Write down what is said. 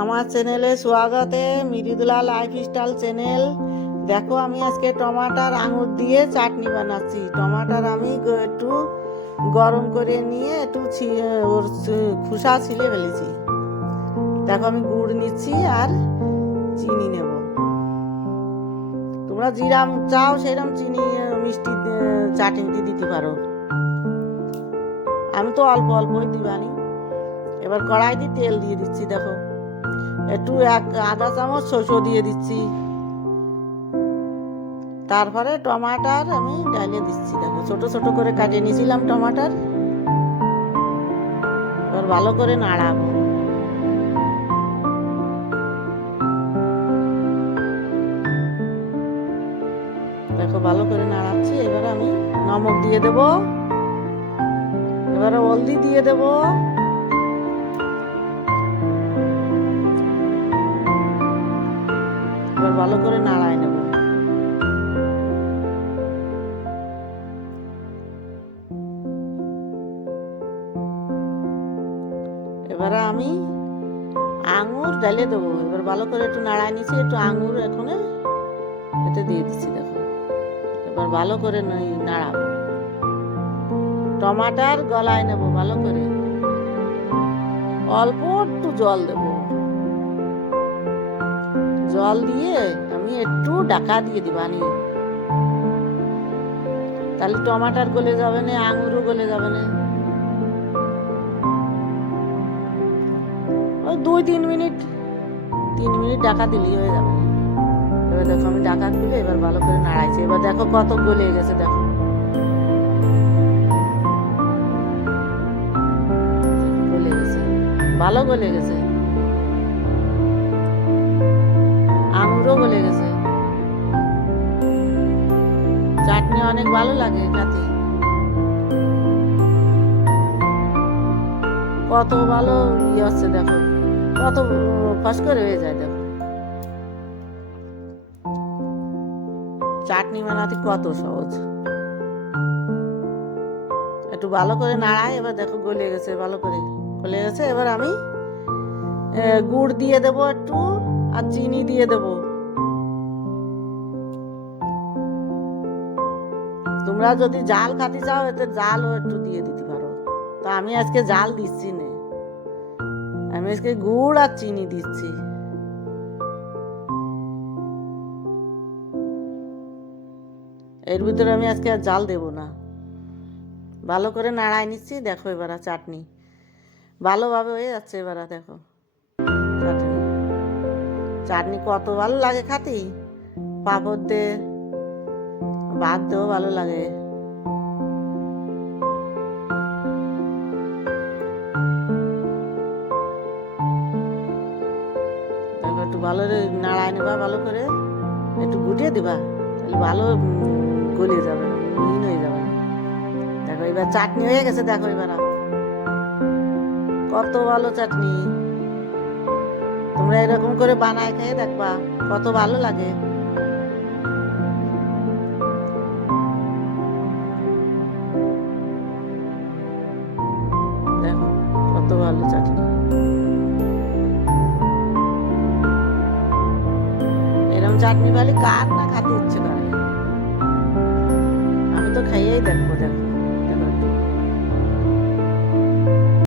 আমার চ্যানেলে স্বাগতে Mridula lifestyle channel. দেখো আমি আজকে টমাটার আঙুর দিয়ে চাটনি বানাচ্ছি। টমাটার আমি একটু গরম করে নিয়ে একটু ওর খোসা ছিলে ফেলেছি। দেখো আমি গুড় নিচ্ছি আর চিনি নেব। তোমরা যেরকম চাও সেরকম চিনি মিষ্টি চাটনিতে দিতে পারো। আমি তো অল্প অল্পই দিবানি। এবার কড়াইতে তেল দিয়ে দিচ্ছি। দেখো একটু আধা চামচ সরষে দিয়ে দিচ্ছি। তারপরে টমাটার আমি ডালিয়ে দিচ্ছি। দেখো ছোট ছোট করে কাটিয়ে নিয়েছিলাম টমাটার। এবার ভালো করে নাড়াবো। দেখো ভালো করে নাড়াচ্ছি। এবার আমি নমক দিয়ে দেব। এবারে হলদি দিয়ে দেব। এবার ভালো করে নাড়াই নেব। এবারে আমি আঙুর ঢালিয়ে দেবো। এবার ভালো করে একটু নাড়াই নিচ্ছি। একটু আঙুর এখন এতে দিয়ে দিচ্ছি। দেখো এবার ভালো করে নাড়াবো। টমাটার গলায় নেব ভালো করে। অল্প একটু জল দেব। জল দিয়ে আমি একটু ঢাকা দিয়ে দিবানি। তাহলে টমাটার গলে যাবে না, আঙুরও গলে যাবে না। ওই 2-3 মিনিট ঢাকা দিলেই হয়ে যাবে। এবার দেখো আমি ঢাকা খুলে এবার ভালো করে নাড়াইছি। এবার দেখো কত গলে গেছে। দেখো গলে গেছে, ভালো গলে গেছে। আঙুরও গলে গেছে। চাটনি অনেক ভালো লাগে খেতে। কত ভালো হচ্ছে। দেখো কত ফস করে হয়ে যায়। দেখো চাটনি বানাতে কত সহজ। একটু ভালো করে নাড়াই। এবার দেখো গলে গেছে, ভালো করে গলে গেছে। এবার আমি গুড় দিয়ে দেবো একটু আর চিনি দিয়ে দেবো। তোমরা যদি জাল খাতে চাও এতে জালও একটু দিয়ে দিতে পারো। তো আমি আজকে জাল দিচ্ছি না, আমি আজকে গুড় আর চিনি দিচ্ছি। এর ভিতরে আমি আজকে আর জাল দেব না। ভালো করে নাড়াই নিচ্ছি। দেখো এবার চাটনি ভালোভাবে হয়ে যাচ্ছে। এবার দেখো চাটনি কত ভালো লাগে খাতে। পাঁপড় দিয়ে ভাত দিয়েও ভালো লাগে। দেখো একটু ভালো নাড়াই নেবা, ভালো করে একটু গুটিয়ে দিবা। তাহলে ভালো গলে যাবে না, মিহিন হয়ে যাবে না। দেখো এবার চাটনি হয়ে গেছে। দেখো এবার কত ভালো চাটনি। তোমরা এরকম করে বানায় খেয়ে দেখবা কত ভালো লাগে। দেখো কত ভালো চাটনি। এরকম চাটনি ভালো কার না খেতে ইচ্ছে করে। আমি তো খাইয়েই দেখবো। দেখো